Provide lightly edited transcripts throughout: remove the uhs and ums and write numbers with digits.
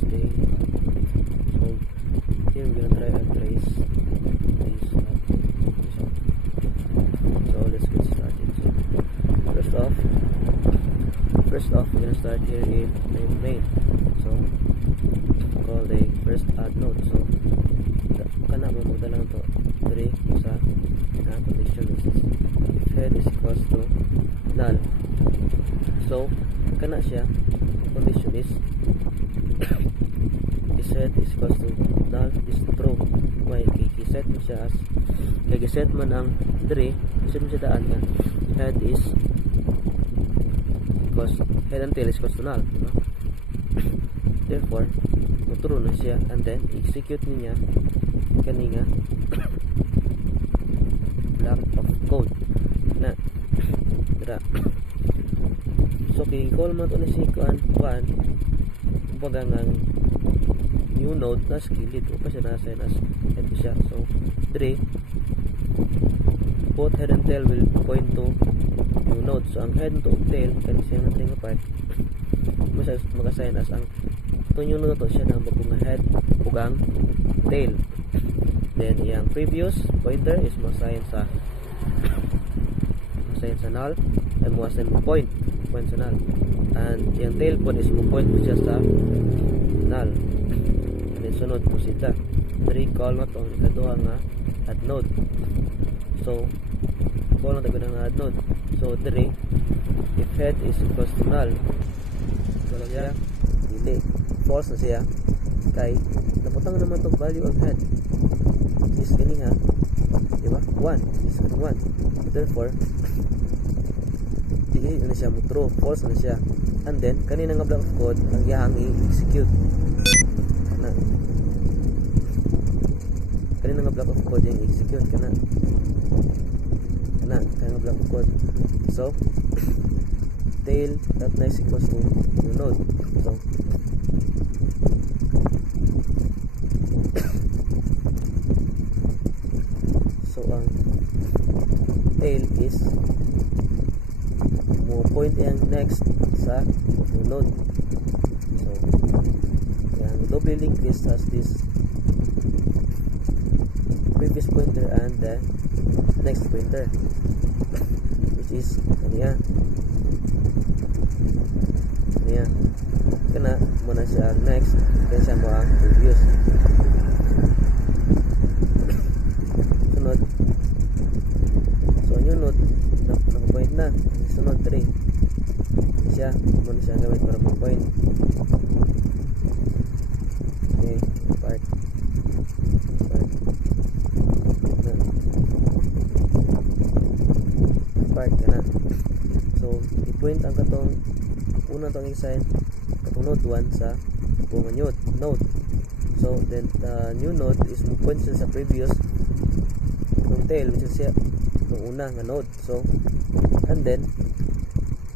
stay. So here we're gonna try and trace this so let's get started. So first off we're gonna start here in main. So call the first add node. So kana mo lang to 3 sa condition is if head is equals to null. So kana siya condition is head is equals to null is true. Why? Set mo siya as set man ang 3, set mo siya daan nga head is equals head and tail is equals to null, diba? Therefore true na siya, and then execute niya kaninga block of code na dira. So kay-call mo ito na si kuan baga nga new node na skillet o pa siya na-assign as head siya. So dire both head and tail will point to new node. So ang head to tail kan siya na tring apart mo siya mag-assign as ang itong new node to siya na mag head ugang tail. Then yung previous pointer is ma-assign sa null and mo-assign point sa null, and yung tail po is mo-point po siya sa null. And then sunod po sila 3 call na itong ikaduha nga add node. So call na ito nga add node. So 3 if head is equals to null, so siya dili false na siya kay naputang naman itong value of head is kaniha, diba? 1 is kani 1. Therefore di na siya mo true, false na siya. And then kanina nga block of code ang iyang i-execute kana kanina nga block of code yung execute kana nga block of code. So tail that next equals to new node. So ang tail is mo point yang next sa node. So yang double link list has this previous pointer and the next pointer, which is kaniya kana muna siya next then siya mo ang previous. Sunod so new node naka-point na. Sunod 3 siya muna siya gamit para mag-point. Okay, part kana. So i-point ang katong una tong i-assign katong node 1 sa buong node. So then the new node is mo-point sa previous ng tail which is siya ng una nga node. So and then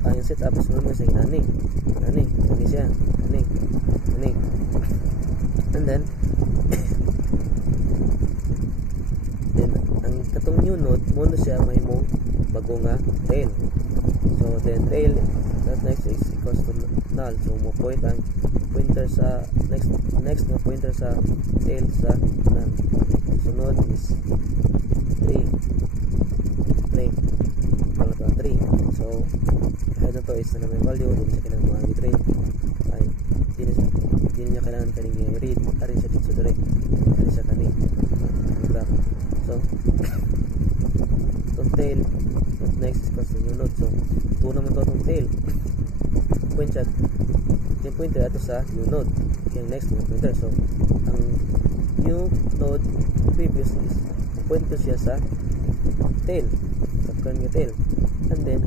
ang setup is mo sa kani siya kani and then ang katong new node mo na siya mahimong bago nga tail. So then tail that next is equals to null. So mo point ang pointer sa next nga pointer sa tail sa null. Sunod is 3 para to 3. So head na to is na may value din siya kailangan mga 3 ay din niya kailangan kaning read arin siya dito direct arin siya kaning graph. So itong tail next is equals to new node. So 2 naman to itong tail point siya yung pointer ato sa new node yung next yung pointer. So ang new node previous is point to siya sa tail sa current tail, and then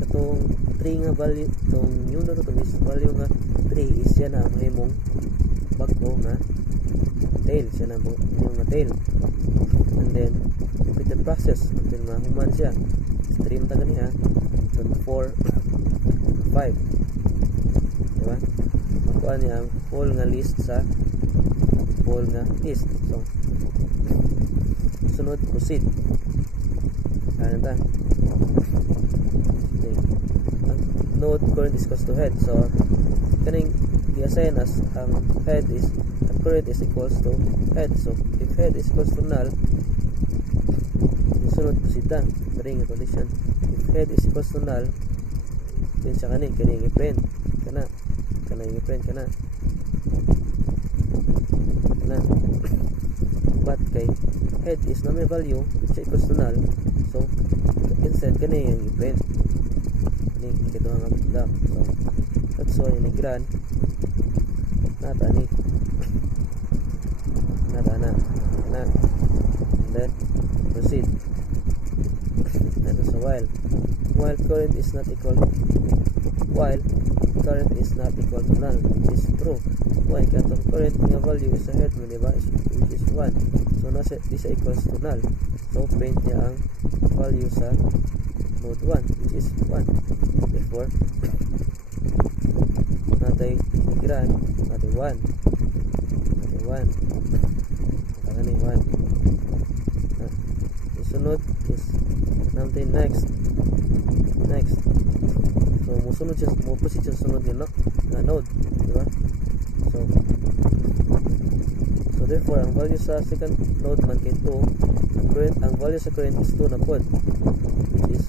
katong 3 nga value itong new node to is value nga 3 is siya na mahimong bago nga tail, siya na yung nga tail. And then repeat the process until mahuman siya stream ta ganiha 4 5, diba? Makuha niya ang whole nga list sa whole nga list. So sunod proceed ano ta okay. Ang node current is equals to head. So kaning i-assign as ang current is equals to head. So if head is equals to null, yung sunod proceed ring condition. If head is equals to null, then siya kani i-print kana i-print kana but kay head is na may value siya equals to null, so instead kani yung i-print ni kito nga block. So that's why ni gran nata na and then proceed. That is a while current is not equal to null, which is true. Why? Katong current nga value is a head mo, diba? Which is 1. So this equals to null. So print niya ang value sa node 1, which is 1. Therefore natay gran natay 1 natay 1 sunod is natin next. So musunod siya, proceed siya sunod yun, no? Na node, di ba? So therefore ang value sa second node man kay 2, ang value sa current is 2 na pod, which is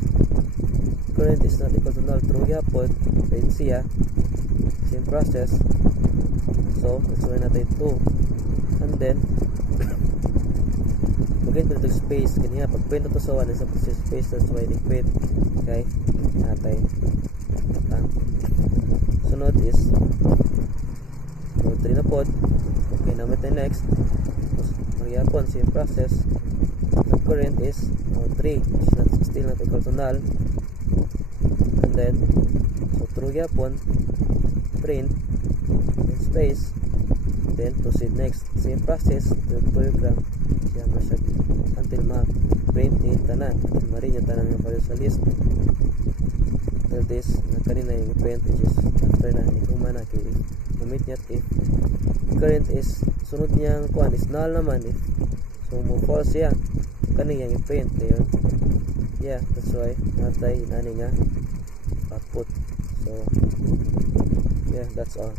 current is not equal to null, true gyapon. Then siya same process, so that's why natin 2, and then magin pa ito space kanya pag print ito sa 1 sa space, that's why print. Okay, natay ang sunod is node 3 na pod. Okay, namit na next magyapon same process. The current is node 3, which is still not equal to null, and then so true gyapon, print in space, then proceed next same process to program siya masyag until ma-print ni tanan, marin yung tanan ng value sa list until this na kanina yung print, which is after na ikuma na kay umit niya if current is sunod niyang kuan is null naman, if so mo false siya kanina yung print yun. Yeah, that's why natay nani nga output. So yeah, that's all.